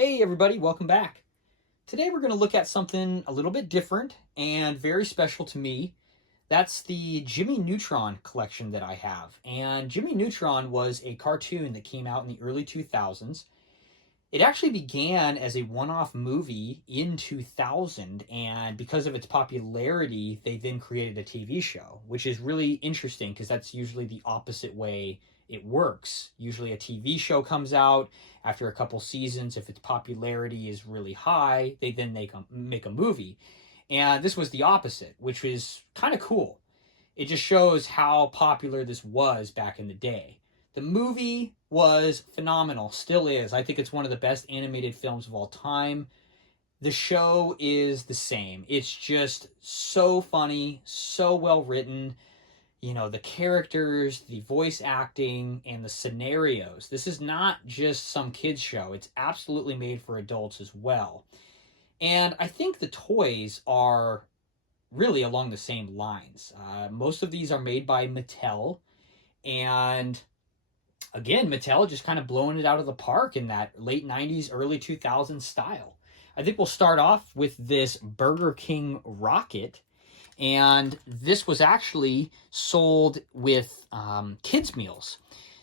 Hey everybody, welcome back. Today we're going to look at something a little bit different and very special to me. That's the Jimmy Neutron collection that I have. And Jimmy Neutron was a cartoon that came out in the early 2000s. It actually began as a one-off movie in 2000, and because of its popularity, they then created a TV show, which is really interesting because that's usually the opposite way it works. Usually a TV show comes out after a couple seasons. If its popularity is really high, they then make a movie. And this was the opposite, which was kind of cool. It just shows how popular this was back in the day. The movie was phenomenal, still is. I think it's one of the best animated films of all time. The show is the same. It's just so funny, so well written. You know, the characters, the voice acting, and the scenarios. This is not just some kids show. It's absolutely made for adults as well. And I think the toys are really along the same lines. Most of these are made by Mattel, and again, Mattel just kind of blowing it out of the park in that late 90s, early 2000s style. I think we'll start off with this Burger King rocket. And this was actually sold with kids' meals.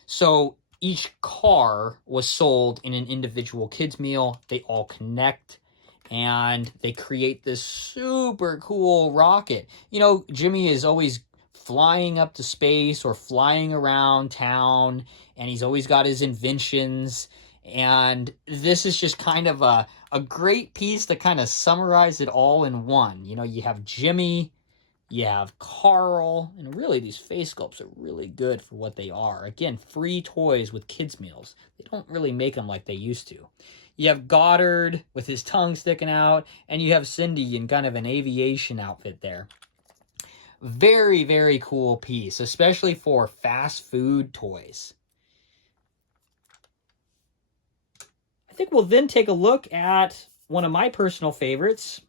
So each car was sold in an individual kids' meal. They all connect, and they create this super cool rocket. You know, Jimmy is always flying up to space or flying around town, and he's always got his inventions. And this is just kind of a great piece to kind of summarize it all in one. You know, you have Jimmy, you have Carl, and really these face sculpts are really good for what they are. Again, free toys with kids' meals. They don't really make them like they used to. You have Goddard with his tongue sticking out, and you have Cindy in kind of an aviation outfit there. Very, very cool piece, especially for fast food toys. I think we'll then take a look at one of my personal favorites,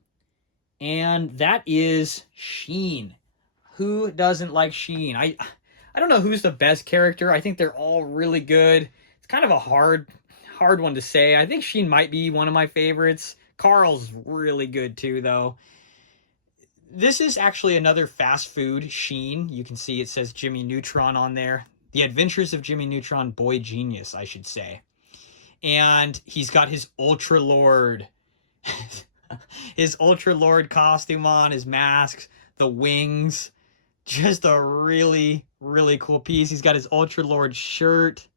and that is Sheen. Who doesn't like Sheen? I don't know who's the best character. I think they're all really good. It's kind of a hard one to say. I think Sheen might be one of my favorites. Carl's really good too, though. This is actually another fast food Sheen. You can see it says Jimmy Neutron on there. The Adventures of Jimmy Neutron, Boy Genius, I should say. And he's got his Ultralord his Ultralord costume on, his masks, the wings. Just a really, really cool piece. He's got his Ultralord shirt.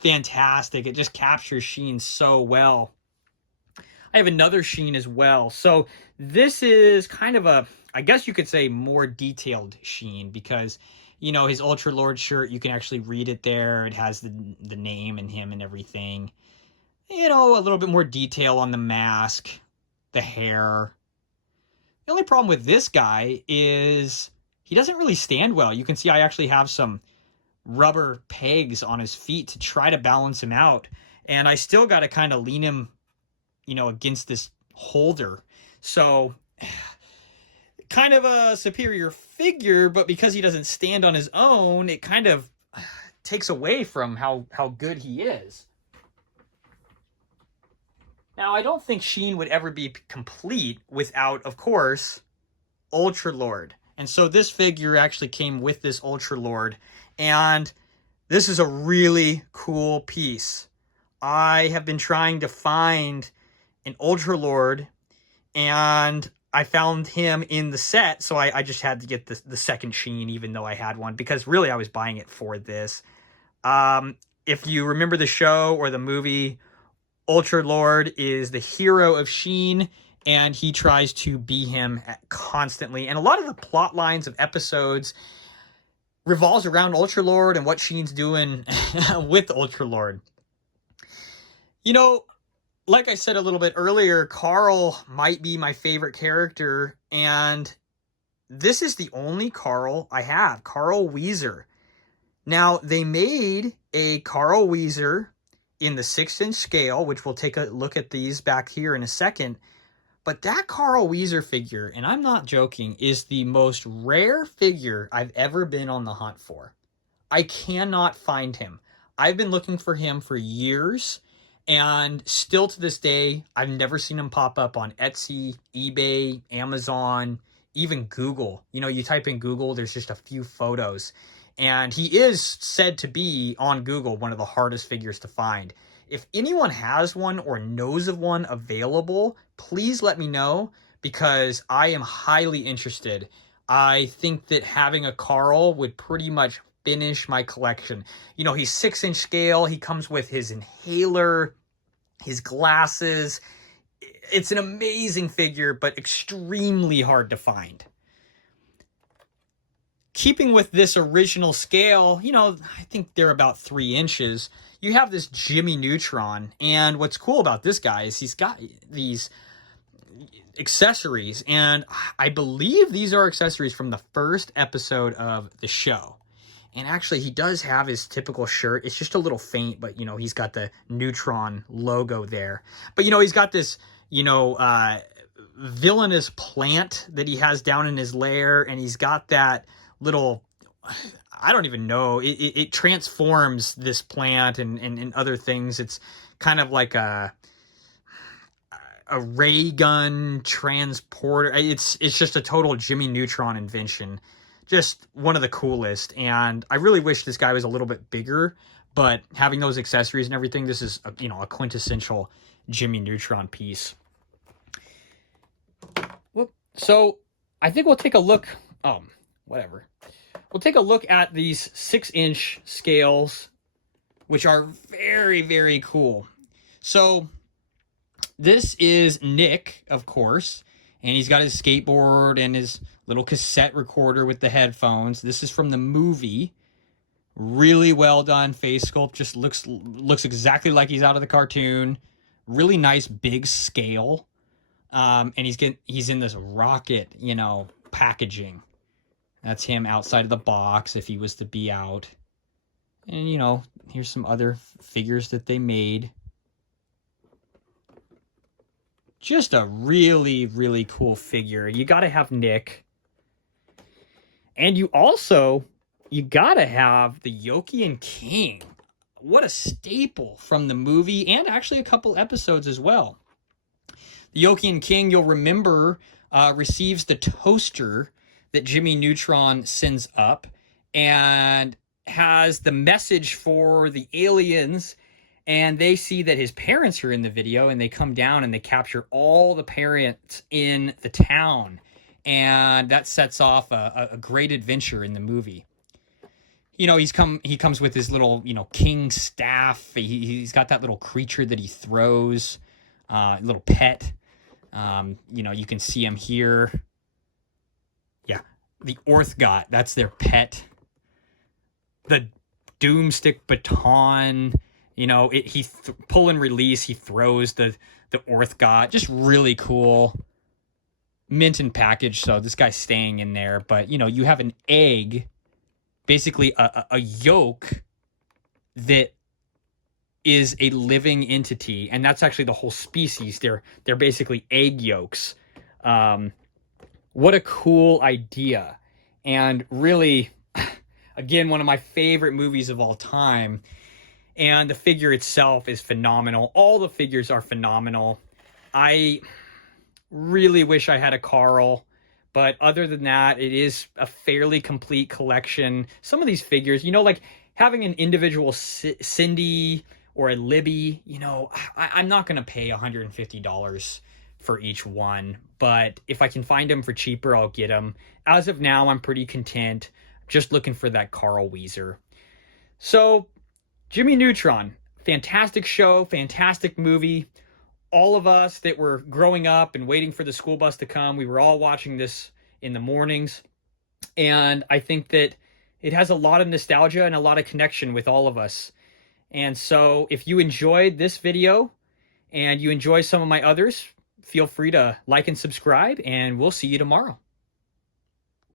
Fantastic. It just captures Sheen so well. I have another Sheen as well. So this is kind of a, I guess you could say, more detailed Sheen, because, you know, his Ultralord shirt, you can actually read it there. It has the name and him and everything. You know, a little bit more detail on the mask, the hair. The only problem with this guy is he doesn't really stand well. You can see I actually have some rubber pegs on his feet to try to balance him out. And I still got to kind of lean him, you know, against this holder. So kind of a superior figure, but because he doesn't stand on his own, it kind of takes away from how good he is. Now, I don't think Sheen would ever be complete without, of course, Ultralord. And so this figure actually came with this Ultralord. And this is a really cool piece. I have been trying to find an Ultralord, and I found him in the set. So I just had to get the second Sheen, even though I had one, because really I was buying it for this. If you remember the show or the movie, Ultralord is the hero of Sheen, and he tries to be him constantly. And a lot of the plot lines of episodes revolves around Ultralord and what Sheen's doing with Ultralord. You know, like I said a little bit earlier, Carl might be my favorite character, and this is the only Carl I have, Carl Weezer. Now, they made a Carl Weezer in the 6-inch scale, which we'll take a look at these back here in a second. But that Carl Weezer figure, and I'm not joking, is the most rare figure I've ever been on the hunt for. I cannot find him. I've been looking for him for years, And still to this day, I've never seen him pop up on Etsy, eBay, Amazon, even Google. You know, you type in Google, there's just a few photos. And he is said to be on Google one of the hardest figures to find. If anyone has one or knows of one available, please let me know, because I am highly interested. I think that having a Carl would pretty much finish my collection. You know, he's 6-inch scale. He comes with his inhaler, his glasses. It's an amazing figure, but extremely hard to find. Keeping with this original scale, you know, I think they're about 3 inches. You have this Jimmy Neutron, and what's cool about this guy is he's got these accessories, and I believe these are accessories from the first episode of the show. And actually, he does have his typical shirt. It's just a little faint, but, you know, he's got the Neutron logo there. But, you know, he's got this, you know, villainous plant that he has down in his lair, and he's got that little, I don't even know, it transforms this plant and other things. It's kind of like a ray gun transporter. It's just a total Jimmy Neutron invention. Just one of the coolest. And I really wish this guy was a little bit bigger, but having those accessories and everything, this is you know, a quintessential Jimmy Neutron piece. Whoop. So I think we'll take a look. Whatever. We'll take a look at these 6-inch scales, which are very, very cool. So this is Nick, of course, and he's got his skateboard and his little cassette recorder with the headphones. This is from the movie. Really well done face sculpt. Just looks exactly like he's out of the cartoon. Really nice big scale. And he's in this rocket, you know, packaging. That's him outside of the box if he was to be out. And, you know, here's some other figures that they made. Just a really, really cool figure. You got to have Nick. And you got to have the Yoki King. What a staple from the movie, and actually a couple episodes as well. The Yoki King, you'll remember, receives the toaster that Jimmy Neutron sends up, and has the message for the aliens, and they see that his parents are in the video, and they come down and they capture all the parents in the town, and that sets off a great adventure in the movie. You know, he comes with his little, you know, king staff. He's got that little creature that he throws, little pet. You know, you can see him here. Yeah, the Orthgot, that's their pet. The Doomstick baton, you know, pull and release, he throws the Orthgot. Just really cool. Mint and package, so this guy's staying in there. But, you know, you have an egg, basically a yolk that is a living entity, and that's actually the whole species. They're basically egg yolks. What a cool idea. And really, again, one of my favorite movies of all time. And the figure itself is phenomenal. All the figures are phenomenal. I really wish I had a Carl, but other than that, it is a fairly complete collection. Some of these figures, you know, like having an individual Cindy or a Libby, you know, I'm not going to pay $150 for each one, but if I can find them for cheaper, I'll get them. As of now, I'm pretty content. Just looking for that Carl Weezer. So, Jimmy Neutron, fantastic show, fantastic movie. All of us that were growing up and waiting for the school bus to come, we were all watching this in the mornings. And I think that it has a lot of nostalgia and a lot of connection with all of us. And so if you enjoyed this video and you enjoy some of my others, feel free to like and subscribe, and we'll see you tomorrow.